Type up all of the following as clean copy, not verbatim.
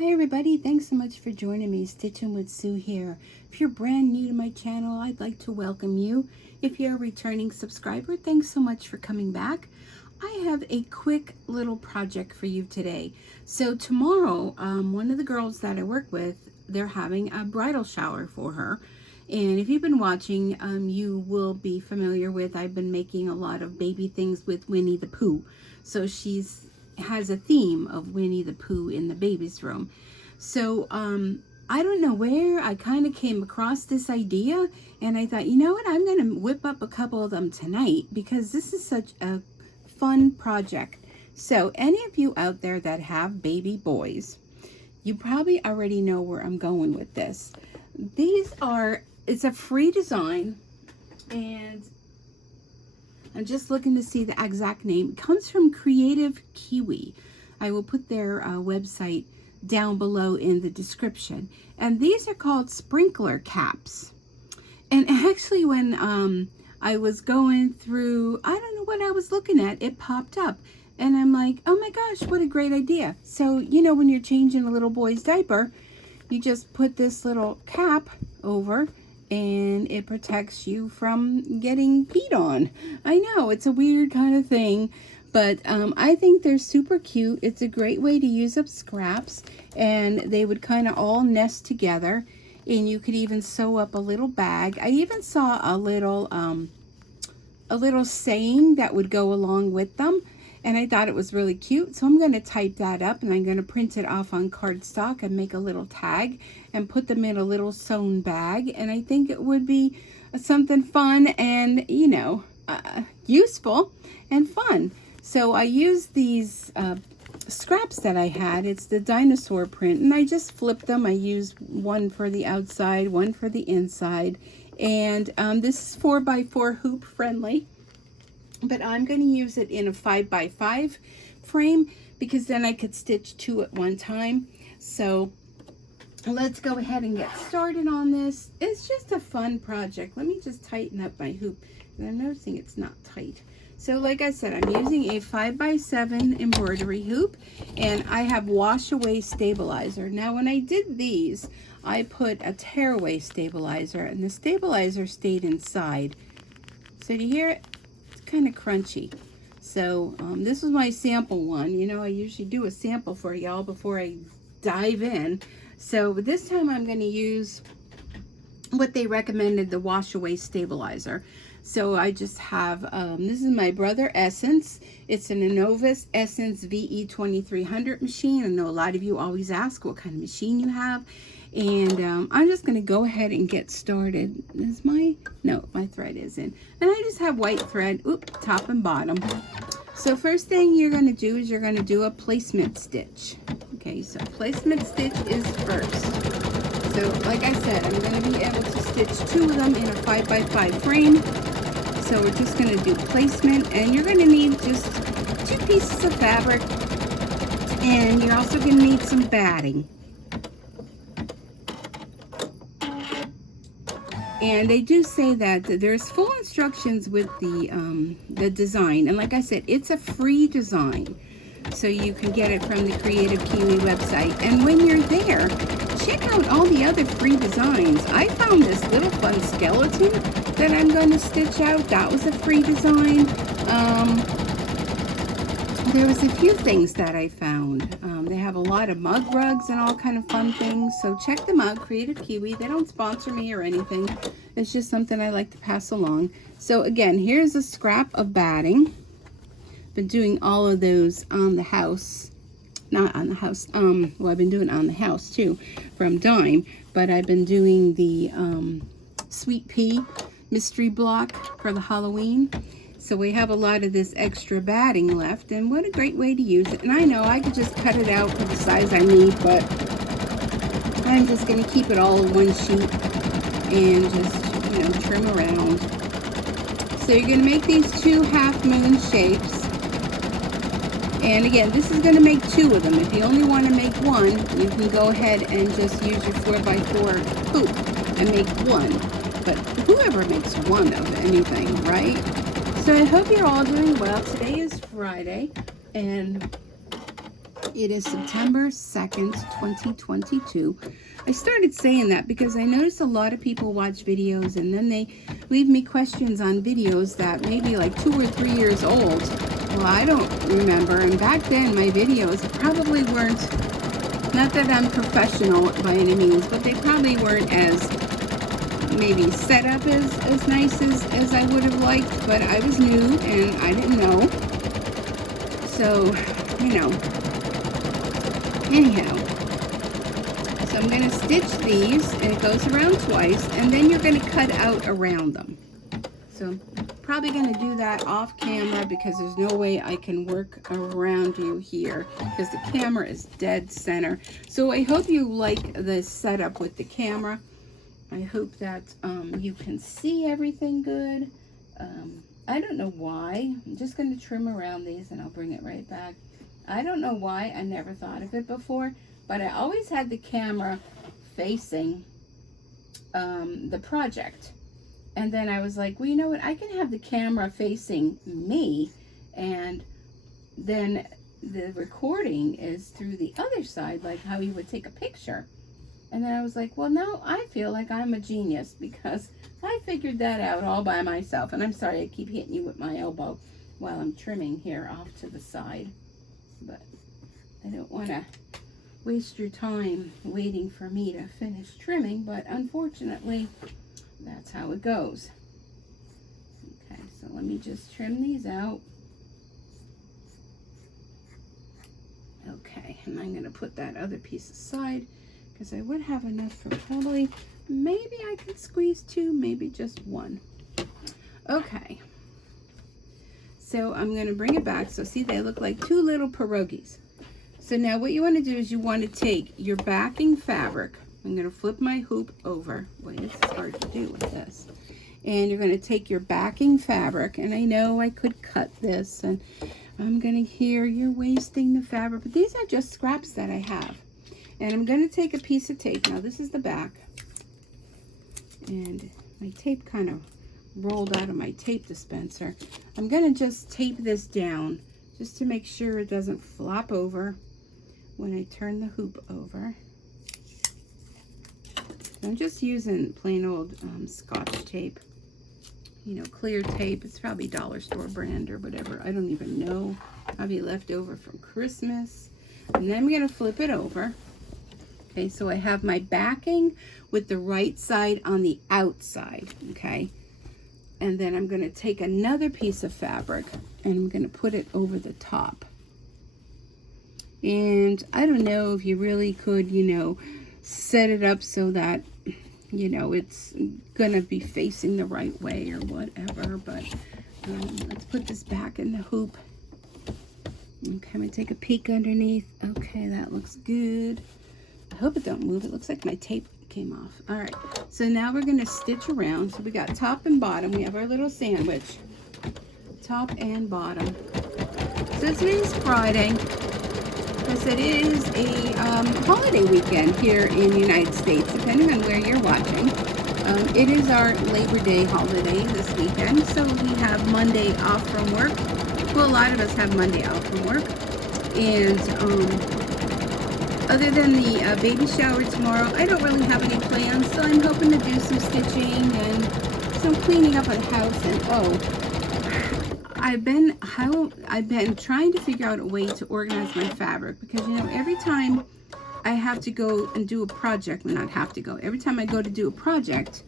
Hi everybody, thanks so much for joining me. Stitching with Sue here. If you're brand new to my channel, I'd like to welcome you. If you're a returning subscriber, thanks so much for coming back. I have a quick little project for you today. So tomorrow, one of the girls that I work with, they're having a bridal shower for her. And if you've been watching, you will be familiar with, I've been making a lot of baby things with Winnie the Pooh. So she's has a theme of Winnie the Pooh in the baby's room. So I don't know where I kind of came across this idea, and I thought, you know what, I'm going to whip up a couple of them tonight because this is such a fun project. So any of you out there that have baby boys, you probably already know where I'm going with this. It's a free design, and I'm just looking to see the exact name. It comes from Kreative Kiwi. I will put their website down below in the description. And these are called sprinkler caps. And actually when I was going through, I don't know what I was looking at, it popped up. And I'm like, oh my gosh, what a great idea. So, you know, when you're changing a little boy's diaper, you just put this little cap over and it protects you from getting peed on. I know, it's a weird kind of thing, but I think they're super cute. It's a great way to use up scraps, and they would kind of all nest together, and you could even sew up a little bag. I even saw a little saying that would go along with them, and I thought it was really cute. So I'm going to type that up, and I'm going to print it off on cardstock and make a little tag and put them in a little sewn bag. And I think it would be something fun and, you know, useful and fun. So I used these scraps that I had. It's the dinosaur print, and I just flipped them. I used one for the outside, one for the inside. And this is 4x4 hoop friendly. But I'm going to use it in a 5x5 frame because then I could stitch two at one time. So let's go ahead and get started on this. It's just a fun project. Let me just tighten up my hoop. And I'm noticing it's not tight. So like I said, I'm using a 5x7 embroidery hoop, and I have wash away stabilizer. Now when I did these, I put a tear away stabilizer, and the stabilizer stayed inside. So do you hear it? Kind of crunchy. So this was my sample one. You know, I usually do a sample for y'all before I dive in. So this time I'm going to use what they recommended, the wash away stabilizer. So I just have this is my Brother Essence. It's an Innovus Essence VE2300 machine. I know a lot of you always ask what kind of machine you have, and I'm just going to go ahead and get started. Is my thread is in, and I just have white thread, top and bottom. So first thing you're going to do is you're going to do a placement stitch. Okay, so placement stitch is first. So like I said, I'm going to be able to stitch two of them in a 5x5 frame. So we're just going to do placement, and you're going to need just 2 pieces of fabric, and you're also going to need some batting. And they do say that there's full instructions with the design, and like I said, it's a free design, so you can get it from the Kreative Kiwi website. And when you're there, check out all the other free designs. I found this little fun skeleton that I'm going to stitch out. That was a free design. There was a few things that I found. They have a lot of mug rugs and all kind of fun things. So check them out, Kreative Kiwi. They don't sponsor me or anything. It's just something I like to pass along. So again, here's a scrap of batting. Been doing all of those on the house. Not on the house. Well, I've been doing on the house too from Dime. But I've been doing the Sweet Pea mystery block for the Halloween. So we have a lot of this extra batting left, and what a great way to use it. And I know I could just cut it out for the size I need, but I'm just going to keep it all in one sheet and just, you know, trim around. So you're going to make these 2 half moon shapes. And again, this is going to make 2 of them. If you only want to make 1, you can go ahead and just use your 4x4 hoop and make 1. But whoever makes 1 of anything, right? So I hope you're all doing well. Today is Friday, and It is September 2nd, 2022. I started saying that because I noticed a lot of people watch videos and then they leave me questions on videos that may be like 2 or 3 years old. Well, I don't remember, and back then my videos probably weren't, not that I'm professional by any means, but they probably weren't as maybe set up as nice as I would have liked, but I was new and I didn't know. So, you know, anyhow, so I'm going to stitch these, and it goes around twice, and then you're going to cut out around them. So I'm probably going to do that off camera because there's no way I can work around you here because the camera is dead center. So I hope you like the setup with the camera. I hope that you can see everything good. I don't know why. I'm just going to trim around these and I'll bring it right back. I don't know why. I never thought of it before, but I always had the camera facing the project. And then I was like, well, you know what? I can have the camera facing me, and then the recording is through the other side, like how you would take a picture. And then I was like, well, now I feel like I'm a genius because I figured that out all by myself. And I'm sorry, I keep hitting you with my elbow while I'm trimming here off to the side. But I don't want to waste your time waiting for me to finish trimming. But unfortunately, that's how it goes. Okay, so let me just trim these out. Okay, and I'm going to put that other piece aside, because I would have enough for probably, maybe I could squeeze 2, maybe just 1. Okay. So I'm going to bring it back. So see, they look like 2 little pierogies. So now what you want to do is you want to take your backing fabric. I'm going to flip my hoop over. Boy, this is hard to do with this. And you're going to take your backing fabric. And I know I could cut this. And I'm going to hear you're wasting the fabric. But these are just scraps that I have. And I'm going to take a piece of tape. Now, this is the back. And my tape kind of rolled out of my tape dispenser. I'm going to just tape this down just to make sure it doesn't flop over when I turn the hoop over. I'm just using plain old Scotch tape. You know, clear tape. It's probably dollar store brand or whatever. I don't even know. Probably left over from Christmas. And then I'm going to flip it over. Okay, so I have my backing with the right side on the outside, okay? And then I'm going to take another piece of fabric and I'm going to put it over the top. And I don't know if you really could, you know, set it up so that, you know, it's going to be facing the right way or whatever. But let's put this back in the hoop. Okay, I'm going to take a peek underneath. Okay, that looks good. I hope it don't move. It looks like my tape came off. All right, so now we're going to stitch around. So we got top and bottom. We have our little sandwich, top and bottom. So today's Friday, because it is a holiday weekend here in the United States, depending on where you're watching. It is our Labor Day holiday this weekend, so we have Monday off from work. Well, a lot of us have Monday off from work. And other than the baby shower tomorrow, I don't really have any plans, so I'm hoping to do some stitching and some cleaning up of the house. And I've been trying to figure out a way to organize my fabric, because you know, every time I have to go and do a project, well, not have to go, every time I go to do a project,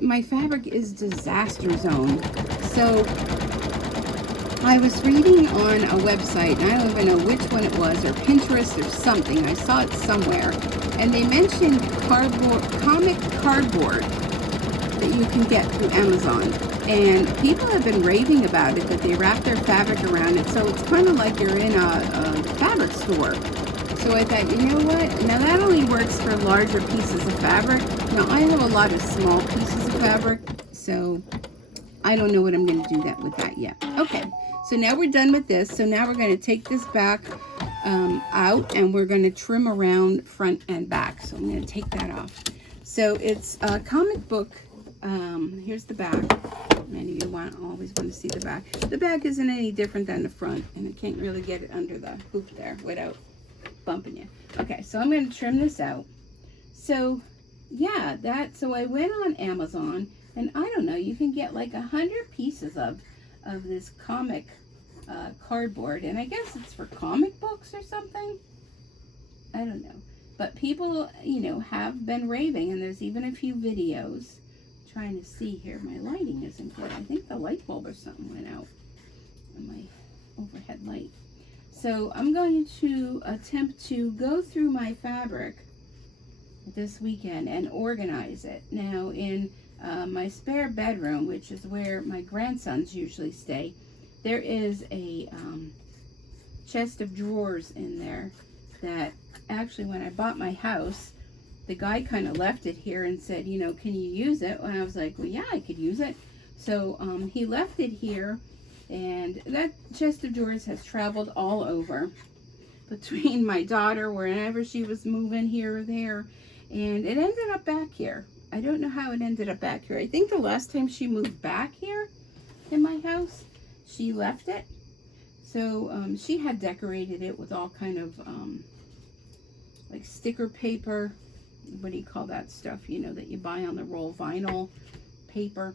my fabric is disaster zone. So I was reading on a website, and I don't even know which one it was, or Pinterest or something. I saw it somewhere, and they mentioned comic cardboard that you can get through Amazon. And people have been raving about it, that they wrap their fabric around it, so it's kind of like you're in a fabric store. So I thought, you know what? Now that only works for larger pieces of fabric. Now I have a lot of small pieces of fabric, so I don't know what I'm going to do with that yet. Okay, so now we're done with this. So now we're going to take this back out, and we're going to trim around front and back. So I'm going to take that off. So it's a comic book. Here's the back. Many of you always want to see the back. The back isn't any different than the front, and I can't really get it under the hoop there without bumping you. Okay, so I'm going to trim this out. So yeah, so I went on Amazon, and I don't know, you can get like 100 pieces of this comic cardboard, and I guess it's for comic books or something. I don't know, but people, you know, have been raving, and there's even a few videos. Trying to see here, my lighting isn't good. I think the light bulb or something went out on my overhead light. So I'm going to attempt to go through my fabric this weekend and organize it. Now in my spare bedroom, which is where my grandsons usually stay, there is a chest of drawers in there that actually, when I bought my house, the guy kind of left it here and said, you know, can you use it? And I was like, well, yeah, I could use it. So he left it here, and that chest of drawers has traveled all over between my daughter, wherever she was moving here or there, and it ended up back here. I don't know how it ended up back here. I think the last time she moved back here in my house, she left it. So she had decorated it with all kind of like sticker paper. What do you call that stuff, you know, that you buy on the roll, vinyl paper.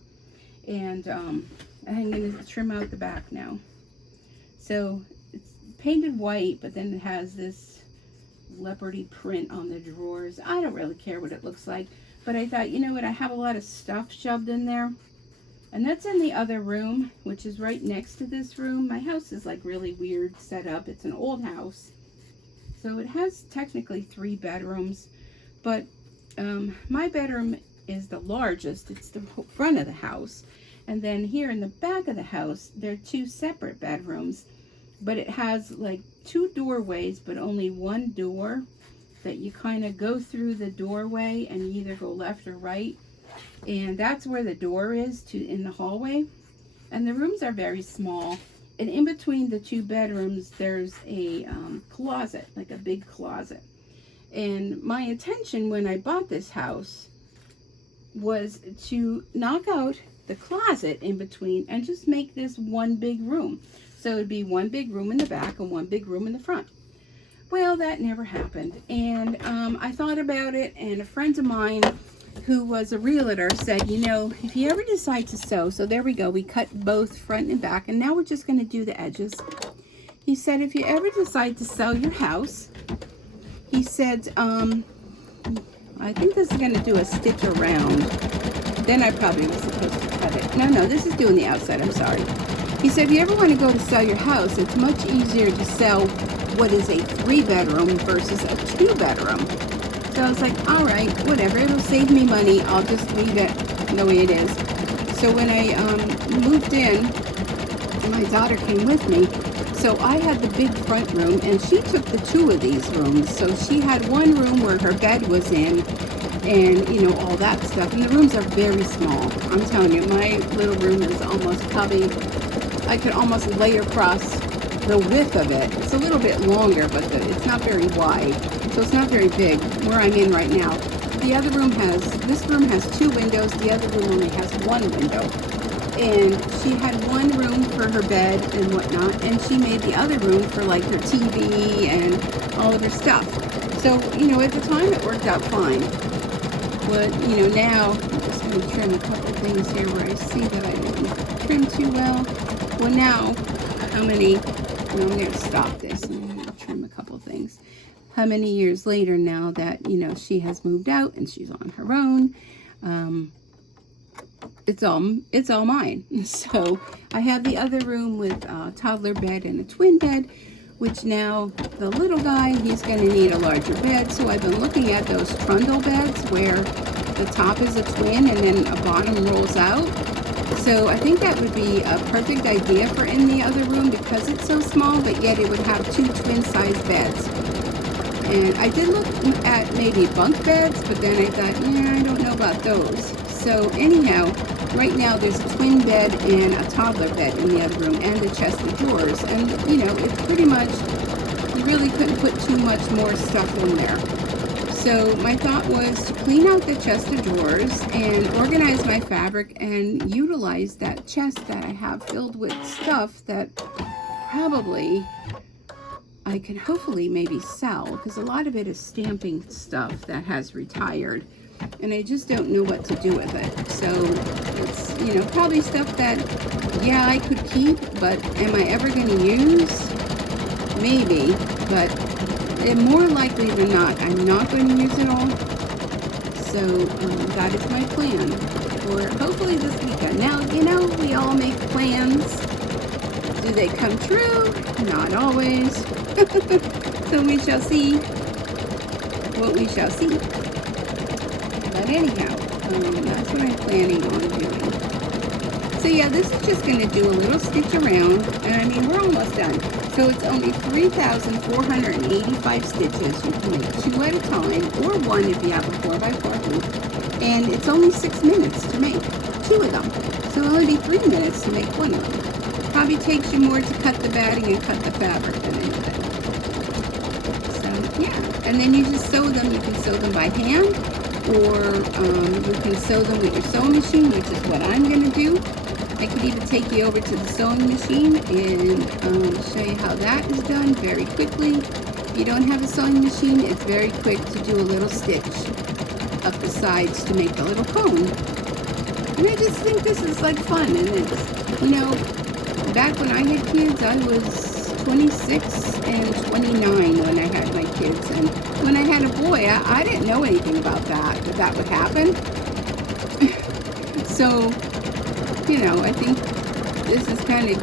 And I'm going to trim out the back now. So it's painted white, but then it has this leopardy print on the drawers. I don't really care what it looks like, but I thought, you know what, I have a lot of stuff shoved in there, and that's in the other room, which is right next to this room. My house is like really weird set up. It's an old house, so it has technically 3 bedrooms, but my bedroom is the largest. It's the front of the house, and then here in the back of the house there are 2 separate bedrooms, but it has like 2 doorways, but only 1 door that you kind of go through the doorway and you either go left or right, and that's where the door is in the hallway. And the rooms are very small, and in between the 2 bedrooms there's a closet, like a big closet. And my intention when I bought this house was to knock out the closet in between and just make this one big room. So it'd be one big room in the back and one big room in the front. Well, that never happened. And I thought about it, and a friend of mine who was a realtor said, you know, if you ever decide to sew, so there we go, we cut both front and back, and now we're just going to do the edges. He said, if you ever decide to sell your house, he said, I think this is going to do a stitch around. Then I probably was supposed to cut it. No, this is doing the outside, I'm sorry. He said, if you ever want to go to sell your house, it's much easier to sell what is a 3-bedroom versus a 2-bedroom. So I was like, all right, whatever, it'll save me money. I'll just leave it the way it is. So when I moved in, my daughter came with me. So I had the big front room, and she took the 2 of these rooms. So she had one room where her bed was in, and you know, all that stuff. And the rooms are very small. I'm telling you, my little room is almost probably, I could almost lay across the width of it. It's a little bit longer, but it's not very wide. So it's not very big where I'm in right now. The other room this room has 2 windows. The other room only has 1 window. And she had one room for her bed and whatnot, and she made the other room for like her TV and all of her stuff. So, you know, at the time it worked out fine. But, you know, now I'm just going to trim a couple things here where I see that I didn't trim too well. Well, now, I'm going to stop this and I'm going to trim a couple things. How many years later now that, you know, she has moved out and she's on her own, it's all mine. So I have the other room with a toddler bed and a twin bed, which now the little guy, he's going to need a larger bed. So I've been looking at those trundle beds where the top is a twin and then a bottom rolls out. So I think that would be a perfect idea for in the other room because it's so small, but yet it would have 2 twin-sized beds. And I did look at maybe bunk beds, but then I thought, yeah, I don't know about those. So anyhow, right now there's a twin bed and a toddler bed in the other room and a chest of drawers. And, you know, it's pretty much, you really couldn't put too much more stuff in there. So my thought was to clean out the chest of drawers and organize my fabric and utilize that chest that I have filled with stuff that probably I can hopefully maybe sell, because a lot of it is stamping stuff that has retired, and I just don't know what to do with it. So it's, you know, probably stuff that, yeah, I could keep, but am I ever going to use? Maybe, but more likely than not, I'm not going to use it all. So that is my plan for hopefully this weekend. Now, you know, we all make plans. Do they come true? Not always. So we shall see what we shall see. But anyhow, that's what I'm planning on doing. So yeah, this is just going to do a little stitch around, and I mean, we're almost done. So it's only 3,485 stitches. You can make 2 at a time, or 1 if you have a 4x4 hoop. And it's only 6 minutes to make 2 of them. So it'll only be 3 minutes to make 1 of them. Probably takes you more to cut the batting and cut the fabric than anything. So yeah, and then you just sew them. You can sew them by hand, or you can sew them with your sewing machine, which is what I'm going to do. I could even take you over to the sewing machine and show you how that is done very quickly. If you don't have a sewing machine, it's very quick to do a little stitch up the sides to make a little cone. And I just think this is like fun. And it's, you know, back when I had kids, I was 26 and 29 when I had my kids. And when I had a boy, I didn't know anything about that would happen. So, you know, I think this is kind of,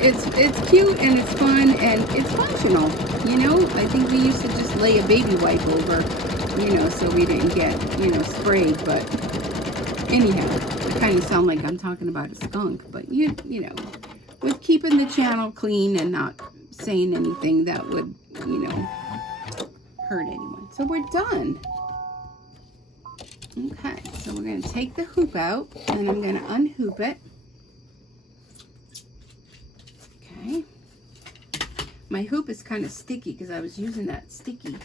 it's cute and it's fun and it's functional. You know, I think we used to just lay a baby wipe over, you know, so we didn't get, you know, sprayed. But anyhow, I kind of sound like I'm talking about a skunk, but you know, with keeping the channel clean and not saying anything that would, you know, hurt anyone. So we're done. Okay, so we're going to take the hoop out, and I'm going to unhoop it. Okay. My hoop is kind of sticky because I was using that sticky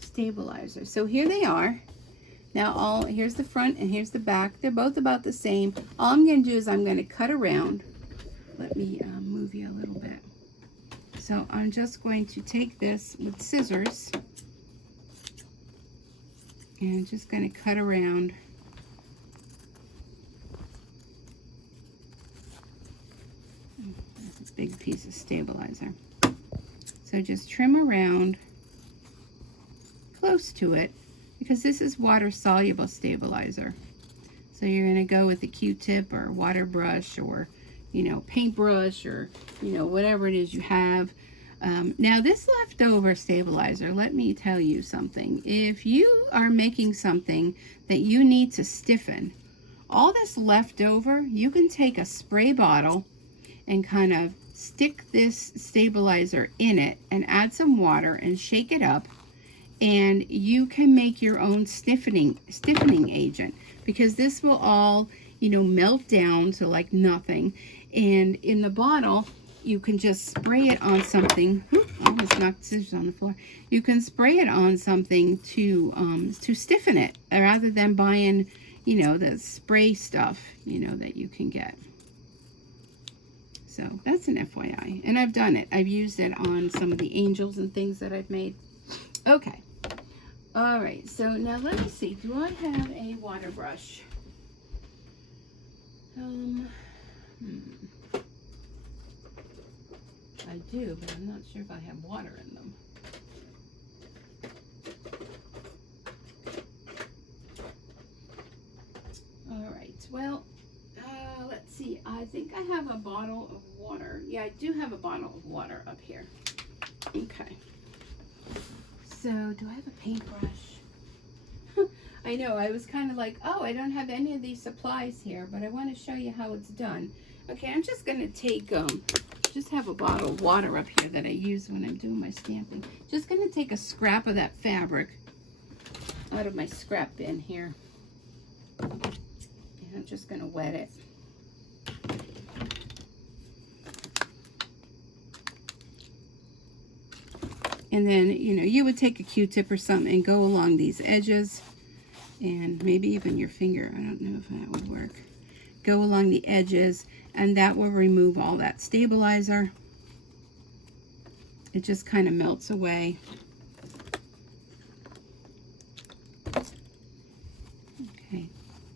stabilizer. So here they are. Now here's the front and here's the back. They're both about the same. All I'm going to do is I'm going to cut around. Let me move you a little bit. So I'm just going to take this with scissors. And I'm just going to cut around. That's a big piece of stabilizer. So just trim around close to it, because this is water soluble stabilizer. So you're going to go with a Q-tip or water brush, or, you know, paintbrush, or, you know, whatever it is you have. Now this leftover stabilizer, let me tell you something. If you are making something that you need to stiffen, all this leftover, you can take a spray bottle and kind of stick this stabilizer in it and add some water and shake it up, and you can make your own stiffening agent, because this will all, you know, melt down to like nothing. And in the bottle, you can just spray it on something. I almost knocked scissors on the floor. You can spray it on something to stiffen it, rather than buying, you know, the spray stuff, you know, that you can get. So that's an FYI. And I've done it. I've used it on some of the angels and things that I've made. Okay. All right. So now let me see. Do I have a water brush? I do, but I'm not sure if I have water in them. All right, well, let's see. I think I have a bottle of water. Yeah, I do have a bottle of water up here. Okay. So, do I have a paintbrush? I know, I was kind of like, oh, I don't have any of these supplies here, but I want to show you how it's done. Okay, I'm just going to take, just have a bottle of water up here that I use when I'm doing my stamping. Just going to take a scrap of that fabric out of my scrap bin here. And I'm just going to wet it. And then, you know, you would take a Q-tip or something and go along these edges, and maybe even your finger. I don't know if that would work. Go along the edges, and that will remove all that stabilizer. it just kind of melts away. Okay,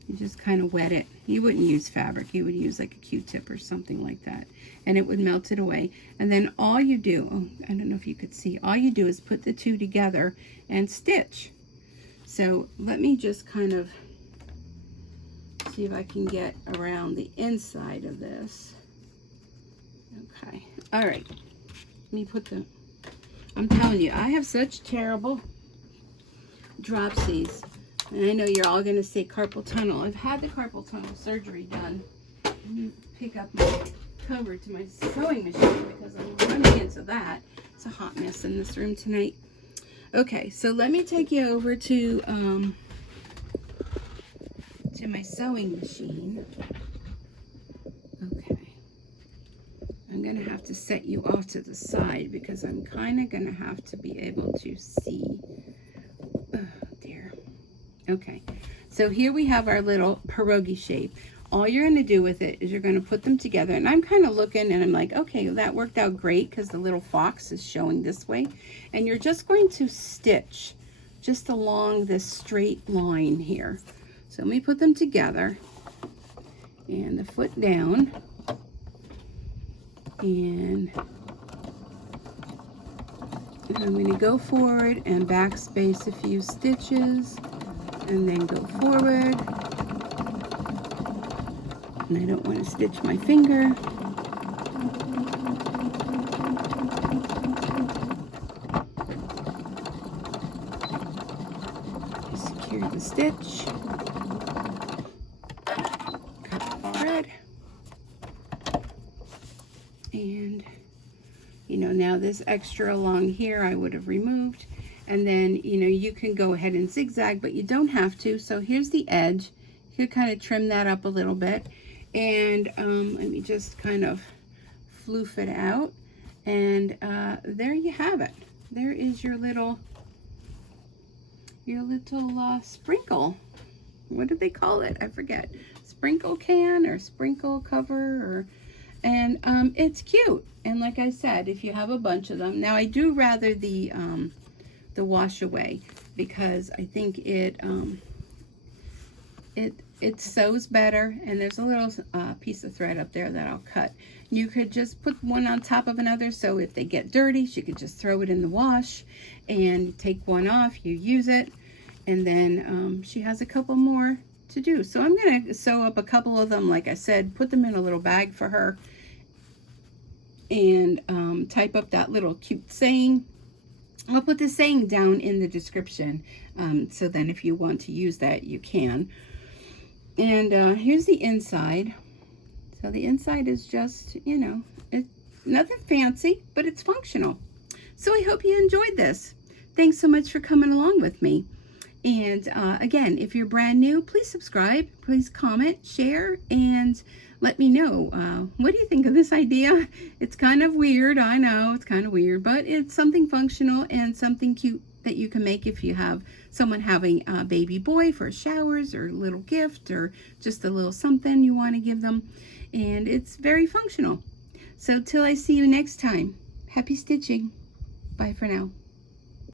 you just kind of wet it. You wouldn't use fabric, you would use like a Q-tip or something like that, and it would melt it away. And then all you do, oh, I don't know if you could see, all you do is put the two together and stitch. So let me just kind of see if I can get around the inside of this. Okay, all right, let me put the, I'm telling you, I have such terrible dropsies. And I know you're all going to say carpal tunnel. I've had the carpal tunnel surgery done. Let me pick up my cover to my sewing machine because I'm running into that. It's a hot mess in this room tonight. Okay, so let me take you over to my sewing machine. Okay. I'm going to have to set you off to the side because I'm kind of going to have to be able to see. Oh, dear. Okay, so here we have our little pierogi shape. All you're going to do with it is you're going to put them together. And I'm kind of looking and I'm like, okay, that worked out great because the little fox is showing this way. And you're just going to stitch just along this straight line here. So let me put them together and the foot down. And I'm going to go forward and backspace a few stitches and then go forward. And I don't want to stitch my finger. Secure the stitch. Cut the thread. And you know, now this extra along here I would have removed. And then, you know, you can go ahead and zigzag, but you don't have to. So here's the edge. You could kind of trim that up a little bit. And let me just kind of floof it out. And there you have it. There is your little sprinkle. What did they call it? I forget. Sprinkle can or sprinkle cover, and it's cute. And like I said, if you have a bunch of them, now I do rather the wash away because I think it sews better, and there's a little piece of thread up there that I'll cut. You could just put one on top of another, so if they get dirty, you could just throw it in the wash and take one off, you use it, and then she has a couple more to do. So I'm gonna sew up a couple of them, like I said, put them in a little bag for her, and type up that little cute saying. I'll put the saying down in the description, so then if you want to use that, you can. And here's the inside. So the inside is just, you know, it's nothing fancy, but it's functional. So I hope you enjoyed this. Thanks so much for coming along with me. And again, if you're brand new, please subscribe, please comment, share, and let me know, what do you think of this idea? It's kind of weird, I know, it's kind of weird, but it's something functional and something cute that you can make if you have someone having a baby boy for showers or a little gift or just a little something you want to give them. And it's very functional. So till I see you next time, happy stitching. Bye for now.